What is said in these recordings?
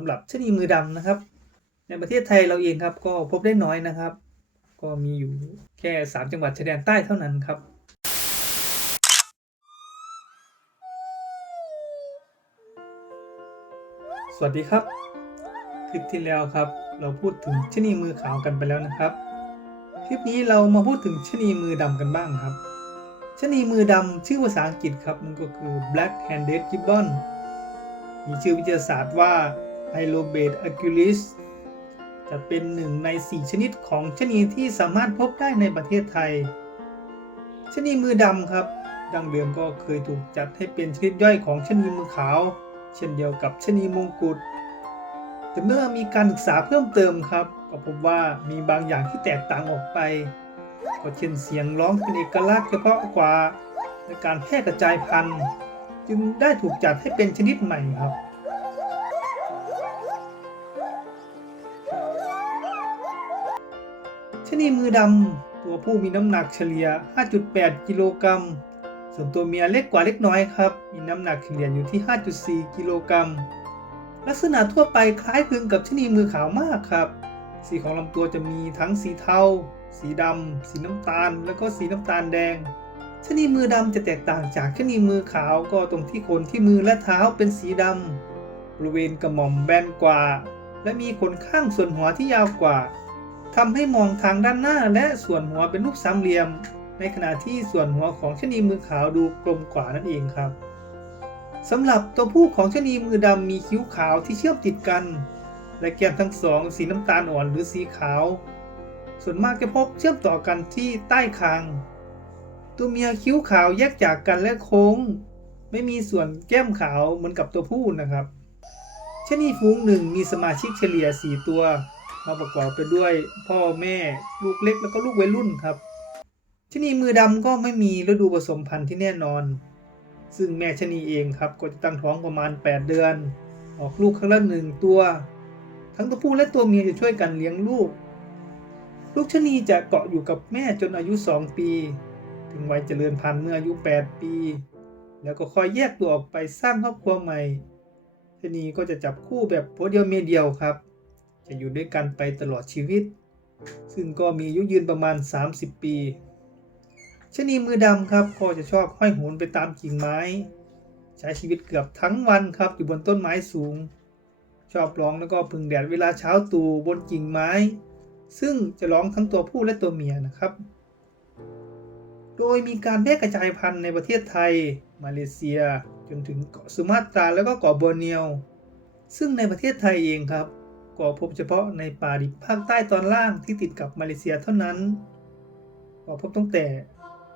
ำหรับชนีมือดำนะครับ ในประเทศไทยเราเองครับก็พบได้น้อยนะครับ ก็มีอยู่แค่ 3 จังหวัดชายแดนใต้เท่านั้นครับสวัสดีครับ คลิปที่แล้วครับ เราพูดถึงชนีมือขาวกันไปแล้วนะครับ คลิปนี้เรามาพูดถึงชนีมือดำกันบ้างครับชนีมือดำชื่อภาษาอังกฤษครับมันก็คือ black handed gibbon มีชื่อวิทยาศาสตร์ว่า i l o b a t a c u l i s จะเป็นหนึ่งใน 4 ชนิดของชนีที่สามารถพบได้ในประเทศไทย ชนีมือดำครับ ดังเดิมก็เคยถูกจัดให้เป็นชนิดย่อยของชนีมือขาว เช่นเดียวกับชนีมงกุฎแต่เมื่อมีการศึกษาเพิ่มเติมครับ ก็พบว่ามีบางอย่างที่แตกต่างออกไปก็เช่นเสียงร้องเป็นเอกลักษณ์เฉพาะกว่าในการแพร่กระจายพันธุ์ จึงได้ถูกจัดให้เป็นชนิดใหม่ครับ ชนีมือดำตัวผู้มีน้ำหนักเฉลี่ย 5.8 กิโลกรัม ส่วนตัวเมียเล็กกว่าเล็กน้อยครับ มีน้ำหนักเฉลี่ยอยู่ที่ 5.4 กิโลกรัม ลักษณะทั่วไปคล้ายคลึงกับชนีมือขาวมากครับ สีของลำตัวจะมีทั้งสีเทา สีดำ สีน้ำตาล แล้วก็สีน้ำตาลแดงชนีมือดำจะแตกต่างจากชนีมือขาวก็ตรงที่ขนที่มือและเท้าเป็นสีดำบริเวณกระหม่อมแบนกว่า และมีขนข้างส่วนหัวที่ยาวกว่า ทำให้มองทางด้านหน้าและส่วนหัวเป็นรูปสามเหลี่ยม ในขณะที่ส่วนหัวของชนีมือขาวดูกลมกว่านั่นเองครับสำหรับตัวผู้ของชนีมือดำมีคิ้วขาวที่เชื่อมติดกัน และแก้มทั้งสองสีน้ำตาลอ่อนหรือสีขาว ส่วนมากจะพบเชื่อมต่อกันที่ใต้คาง ตัวเมียคิ้วขาวแยกจากกันและโค้ง ไม่มีส่วนแก้มขาวเหมือนกับตัวผู้นะครับชนีฝูงหนึ่งมีสมาชิกเฉลี่ย 4 ตัว มาประกอบไปด้วยพ่อแม่ลูกเล็กแล้วก็ลูกวัยรุ่นครับชะนีมือดำก็ไม่มีฤดูผสมพันธุ์ที่แน่นอน ซึ่งแม่ชนีเองครับก็จะตั้งท้องประมาณ 8 เดือน ออกลูกครั้งละหนึ่งตัว ทั้งตัวผู้และตัวเมียจะช่วยกันเลี้ยงลูก ลูกชนีจะเกาะอยู่กับแม่จนอายุ 2 ปี ถึงวัยเจริญพันธุ์เมื่ออายุ 8 ปี แล้วก็คอยแยกตัวออกไปสร้างครอบครัวใหม่ชนีก็จะจับคู่แบบผัวเดียวเมียเดียวครับ จะอยู่ด้วยกันไปตลอดชีวิต ซึ่งก็มีอายุยืนประมาณ 30 ปีชนีมือดำครับก็จะชอบห้อยโหนไปตามกิ่งไม้ ใช้ชีวิตเกือบทั้งวันครับอยู่บนต้นไม้สูง ชอบร้องแล้วก็พึ่งแดดเวลาเช้าตู่บนกิ่งไม้ ซึ่งจะร้องทั้งตัวผู้และตัวเมียนะครับ โดยมีการแพร่กระจายพันธุ์ในประเทศไทย มาเลเซีย จนถึงเกาะสุมาตราแล้วก็เกาะบอร์เนียว ซึ่งในประเทศไทยเองครับ ก็พบเฉพาะในป่าดิบภาคใต้ตอนล่างที่ติดกับมาเลเซียเท่านั้นก็พบตั้งแต่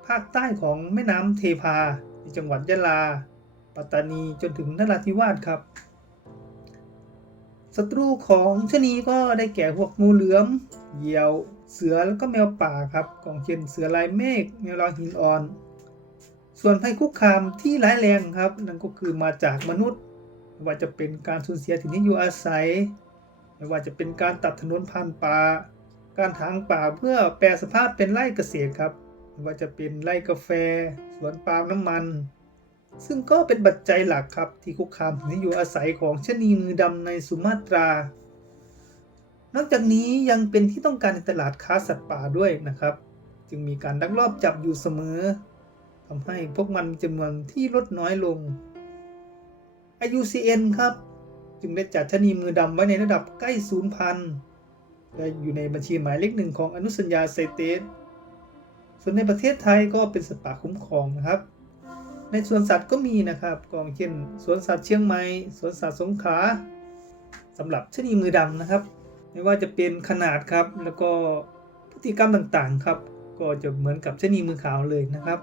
ภาคใต้ของแม่น้ำเทพาในจังหวัดยะลา ปัตตานีจนถึงนราธิวาสครับ ศัตรูของชนีก็ได้แก่พวกงูเหลือม เหยี่ยว เสือแล้วก็แมวป่าครับกองเช่นเสือลายเมฆแมวลอยหินอ่อน ส่วนภัยคุกคามที่ร้ายแรงครับนั่นก็คือมาจากมนุษย์ว่าจะเป็นการสูญเสียถิ่นที่อยู่อาศัย ไม่ว่าจะเป็นการตัดถนนผ่านป่า การถางป่าเพื่อแปลสภาพเป็นไร่เกษตรครับ ไม่ว่าจะเป็นไร่กาแฟ สวนปาล์มน้ำมัน ซึ่งก็เป็นปัจจัยหลักครับที่คุกคามถิ่นที่อยู่อาศัยของชนีมือดำในสุมาตรา นอกจากนี้ยังเป็นที่ต้องการในตลาดค้าสัตว์ป่าด้วยนะครับ จึงมีการลักลอบจับอยู่เสมอทำให้พวกมันจำนวนที่ลดน้อยลง IUCN ครับ จึงได้จัดชนีมือดำไว้ในระดับใกล้ศูนย์พันและอยู่ในบัญชีหมายเลขหนึ่งของอนุสัญญาไซเตสส่วนในประเทศไทยก็เป็นสัตว์ป่าคุ้มครองนะครับ ในสวนสัตว์ก็มีนะครับกองเช่นสวนสัตว์เชียงใหม่สวนสัตว์สงขลาสำหรับชนีมือดำนะครับ ไม่ว่าจะเป็นขนาดครับแล้วก็พฤติกรรมต่างๆครับ ก็จะเหมือนกับชนีมือขาวเลยนะครับ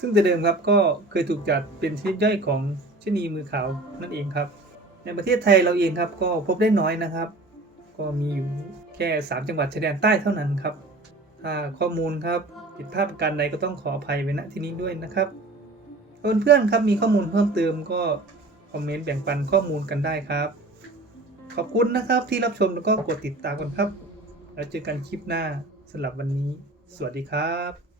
ซึ่งแต่เดิมครับก็เคยถูกจัดเป็นชนิดย่อยของชนีมือขาวนั่นเองครับ ในประเทศไทยเราเองครับก็พบได้น้อยนะครับ ก็มีอยู่แค่ 3 จังหวัดชายแดนใต้เท่านั้นครับถ้าข้อมูลครับผิดพลาดประการใดก็ต้องขออภัยไว้ณที่นี้ด้วยนะครับเพื่อนๆครับมีข้อมูลเพิ่มเติมก็คอมเมนต์แบ่งปันข้อมูลกันได้ครับ ขอบคุณนะครับที่รับชมแล้วก็กดติดตามกันครับ แล้วเจอกันคลิปหน้าสำหรับวันนี้ สวัสดีครับ